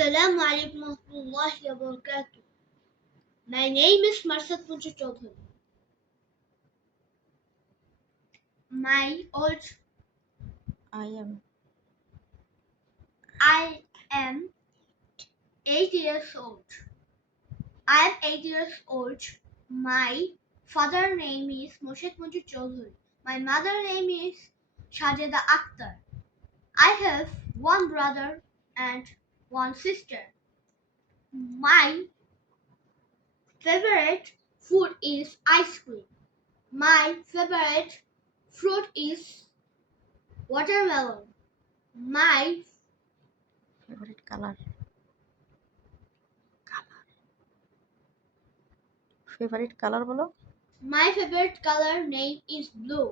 Assalamu alaikum warahmatullahi wabarakatuh. My name is Marsad Punju Chaudhary. My age I am I am 8 years old. I am 8 years old. My father name is Moshed Punju Chaudhary. My mother name is Shahjada Akhtar. I have one brother and one sister. My favorite food is ice cream. My favorite fruit is watermelon. My favorite color. Favorite color বলো। my favorite color name is blue.